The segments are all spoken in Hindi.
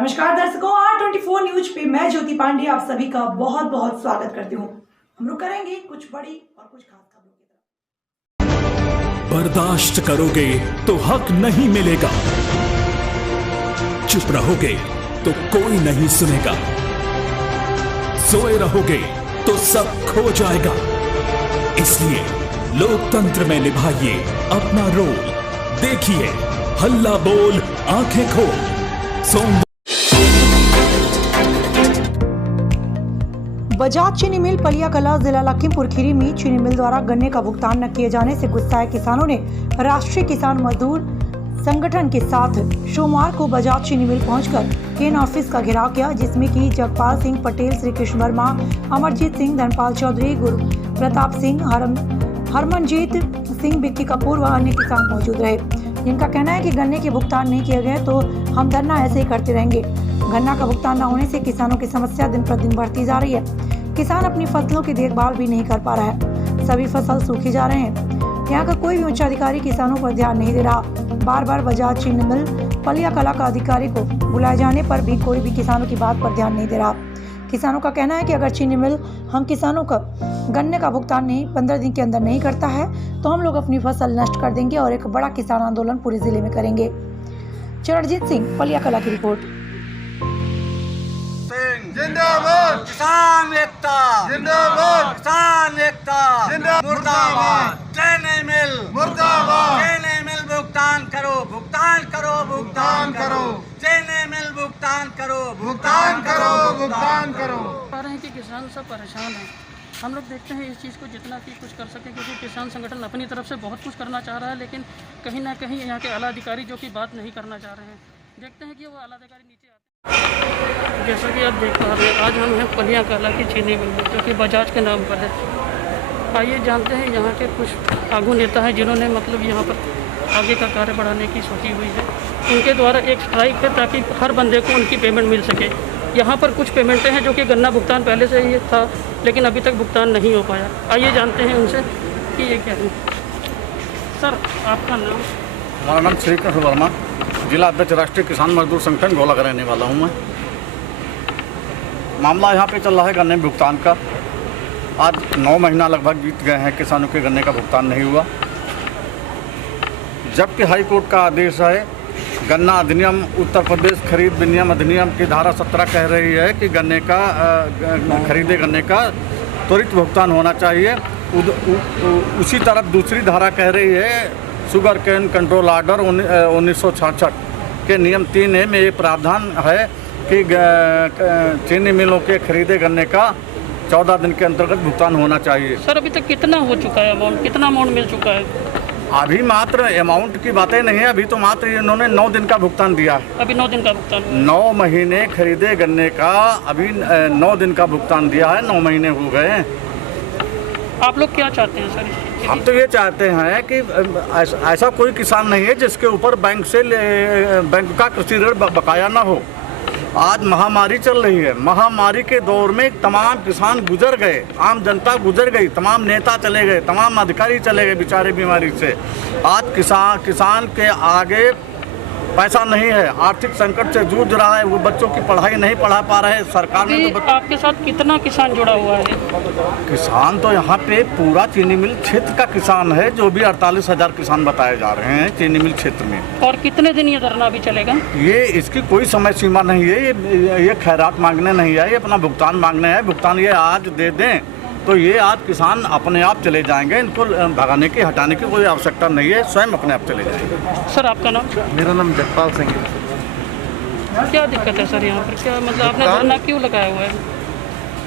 नमस्कार दर्शकों, R24 न्यूज पे मैं ज्योति पांडे आप सभी का बहुत बहुत स्वागत करती हूँ। हम रुक करेंगे कुछ बड़ी और कुछ खास खबरों की तरफ। बर्दाश्त करोगे तो हक नहीं मिलेगा, चुप रहोगे तो कोई नहीं सुनेगा, सोए रहोगे तो सब खो जाएगा। इसलिए लोकतंत्र में निभाइए अपना रोल। देखिए हल्ला बोल आंखें खोल। बजाज चीनी मिल पलियाकला जिला लखीमपुर खीरी में चीनी मिल द्वारा गन्ने का भुगतान न किए जाने से गुस्साए किसानों ने राष्ट्रीय किसान मजदूर संगठन के साथ सोमवार को बजाज चीनी मिल पहुंचकर केन ऑफिस का घेराव किया, जिसमें कि जगपाल सिंह पटेल, श्री कृष्ण वर्मा, अमरजीत सिंह, धनपाल चौधरी, गुरु प्रताप सिंह, हरमनजीत सिंह, विक्की कपूर व अन्य किसान मौजूद रहे, जिनका कहना है कि गन्ने के भुगतान नहीं किए गए तो हम धरना ऐसे ही करते रहेंगे। गन्ना का भुगतान न होने से किसानों की समस्या दिन प्रतिदिन बढ़ती जा रही है। किसान अपनी फसलों की देखभाल भी नहीं कर पा रहा है, सभी फसल सूखे जा रहे हैं। यहाँ का कोई भी उच्च अधिकारी किसानों पर ध्यान नहीं दे रहा। बार बार बजाज चीनी मिल पलियाकला का अधिकारी को बुलाए जाने पर भी कोई भी किसानों की बात पर ध्यान नहीं दे रहा। किसानों का कहना है कि अगर चीनी मिल हम किसानों का गन्ने का भुगतान 15 दिन के अंदर नहीं करता है तो हम लोग अपनी फसल नष्ट कर देंगे और एक बड़ा किसान आंदोलन पूरे जिले में करेंगे। चरणजीत सिंह, पलियाकला की रिपोर्ट। जिंदाबाद किसान एकता, जिंदाबाद किसान एकता, मुर्दाबाद। चीनी मिल मुर्दाबाद। चीनी मिल भुगतान करो, भुगतान करो, भुगतान करो। चीनी मिल भुगतान करो, भुगतान करो, भुगतान करो। पा रहे हैं कि किसान सब परेशान हैं। हम लोग देखते हैं इस चीज़ को जितना कि कुछ कर सकें, क्योंकि किसान संगठन अपनी तरफ से बहुत कुछ करना चाह रहा है, लेकिन कहीं ना कहीं यहाँ के आला अधिकारी जो कि बात नहीं करना चाह रहे हैं। देखते हैं कि वो आला अधिकारी नीचे आते हैं। जैसा कि आप देख पा रहे हैं, आज हम हैं पलियाकला की चीनी मिल में, जो कि बजाज के नाम पर है। आइए जानते हैं यहाँ के कुछ आगू नेता हैं जिन्होंने मतलब यहाँ पर आगे का कार्य बढ़ाने की सोची हुई है। उनके द्वारा एक स्ट्राइक है ताकि हर बंदे को उनकी पेमेंट मिल सके। यहाँ पर कुछ पेमेंटें हैं जो कि गन्ना भुगतान पहले से ही था, लेकिन अभी तक भुगतान नहीं हो पाया। आइए जानते हैं उनसे कि ये क्या है। सर, आपका नाम? हमारा नाम श्री कृष्ण वर्मा, जिला अध्यक्ष राष्ट्रीय किसान मजदूर संगठन गोला का रहने वाला हूँ मैं। मामला यहाँ पे चल रहा है गन्ने भुगतान का। आज 9 महीना लगभग बीत गए हैं, किसानों के गन्ने का भुगतान नहीं हुआ, जबकि हाई कोर्ट का आदेश है। गन्ना अधिनियम, उत्तर प्रदेश खरीद विनियम अधिनियम की धारा 17 कह रही है कि गन्ने का खरीदे गन्ने का त्वरित भुगतान होना चाहिए। उसी तरफ दूसरी धारा कह रही है शुगर केन कंट्रोल ऑर्डर 1966 के नियम 3A में ये प्रावधान है कि चीनी मिलों के खरीदे गन्ने का 14 दिन के अंतर्गत भुगतान होना चाहिए। सर, अभी तक कितना हो चुका है अमाउंट? कितना अमाउंट मिल चुका है? अभी मात्र अमाउंट की बातें नहीं है, अभी तो मात्र इन्होंने 9 दिन का भुगतान दिया है। अभी 9 दिन का भुगतान हुआ है। 9 महीने खरीदे गन्ने का अभी 9 दिन का भुगतान दिया है, 9 महीने हो गए हैं। आप लोग क्या चाहते हैं सर? हम तो ये चाहते हैं कि ऐसा कोई किसान नहीं है जिसके ऊपर बैंक का कृषि ऋण बकाया ना हो। आज महामारी चल रही है, महामारी के दौर में तमाम किसान गुजर गए, आम जनता गुजर गई, तमाम नेता चले गए, तमाम अधिकारी चले गए बेचारे बीमारी से। आज किसान के आगे पैसा नहीं है, आर्थिक संकट से जूझ रहा है, वो बच्चों की पढ़ाई नहीं पढ़ा पा रहे हैं। सरकार ने तो आपके साथ कितना किसान जुड़ा हुआ है? किसान तो यहाँ पे पूरा चीनी मिल क्षेत्र का किसान है, जो भी 48,000 किसान बताए जा रहे हैं चीनी मिल क्षेत्र में। और कितने दिन ये धरना भी चलेगा? ये इसकी कोई समय सीमा नहीं है। ये खैरात मांगने नहीं है, ये अपना भुगतान मांगने हैं। भुगतान ये आज दे दें तो ये आज किसान अपने आप चले जाएंगे, इनको भगाने की हटाने की कोई आवश्यकता नहीं है, स्वयं अपने आप चले जाएंगे। सर, आपका नाम? मेरा नाम जगपाल सिंह है। क्या दिक्कत है सर यहाँ पर? क्या मतलब आपने धरना क्यों लगाया हुआ है?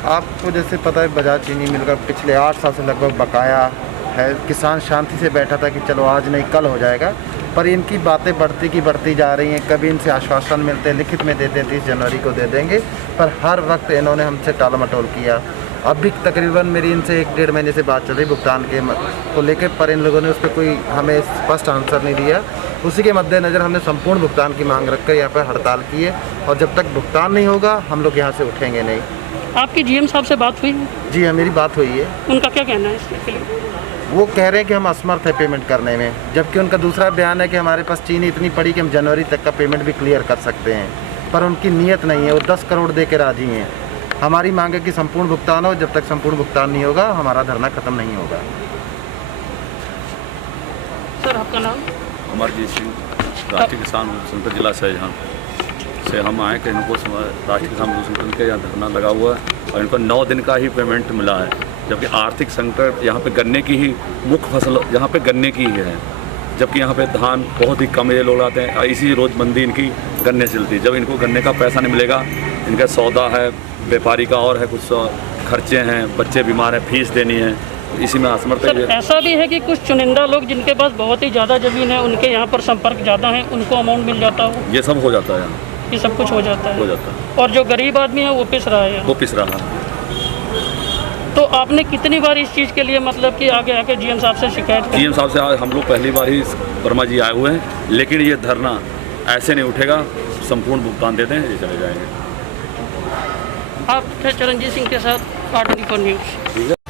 आपको जैसे पता है बजाज चीनी मिल का पिछले 8 साल से लगभग बकाया है। किसान शांति से बैठा था कि चलो आज नहीं कल हो जाएगा, पर इनकी बातें बढ़ती जा रही हैं। कभी इनसे आश्वासन मिलते हैं, लिखित में देते हैं 30 जनवरी को दे देंगे, पर हर वक्त इन्होंने हमसे टाल मटोल किया। अब भी तकरीबन मेरी इनसे 1-1.5 महीने से बात चल रही भुगतान के को लेकर, पर इन लोगों ने उस पर कोई हमें स्पष्ट आंसर नहीं दिया। उसी के मद्देनज़र हमने संपूर्ण भुगतान की मांग रखकर यहाँ पर हड़ताल की है, और जब तक भुगतान नहीं होगा हम लोग यहाँ से उठेंगे नहीं। आपकी GM साहब से बात हुई है? जी हाँ, मेरी बात हुई है। उनका क्या कहना है इसके लिए? वो कह रहे हैं कि हम असमर्थ है पेमेंट करने में, जबकि उनका दूसरा बयान है कि हमारे पास चीनी इतनी पड़ी कि हम जनवरी तक का पेमेंट भी क्लियर कर सकते हैं। पर उनकी नीयत नहीं है, वो 10 करोड़ दे के राजी हैं। हमारी मांग है कि संपूर्ण भुगतान हो, जब तक संपूर्ण भुगतान नहीं होगा हमारा धरना खत्म नहीं होगा। सर आपका नाम? अमरजीत सिंह, राष्ट्रीय किसान संगठन जिला शाहजहां से हम आए कि इनको राष्ट्रीय किसान मजदूर संगठन के यहाँ धरना लगा हुआ है और इनको 9 दिन का ही पेमेंट मिला है, जबकि आर्थिक संकट यहाँ पे गन्ने की ही मुख्य फसल यहाँ पे गन्ने की ही है, जबकि यहाँ पे धान बहुत ही कम ये लोग आते हैं। इसी रोज़मंदी इनकी गन्ने चलती है। जब इनको गन्ने का पैसा नहीं मिलेगा, इनका सौदा है, व्यापारी का और है, कुछ खर्चे हैं, बच्चे बीमार हैं, फीस देनी है, इसी में असमर्थ सर है। ऐसा भी है कि कुछ चुनिंदा लोग जिनके पास बहुत ही ज़्यादा ज़मीन है, उनके यहाँ पर संपर्क ज़्यादा है, उनको अमाउंट मिल जाता हो? ये सब हो जाता है यहाँ, ये सब कुछ हो जाता है। हो जाता है। और जो गरीब आदमी है वो पिस रहा है यहाँ। वो पिस रहा है। तो आपने कितनी बार इस चीज़ के लिए मतलब कि आगे आके GM साहब से शिकायत की? GM साहब से आज हम लोग पहली बार ही वर्मा जी आए हुए हैं, लेकिन ये धरना ऐसे नहीं उठेगा, संपूर्ण भुगतान देते हैं, ये चले जाएंगे। आप थे चरणजीत सिंह के साथ, R24 न्यूज़।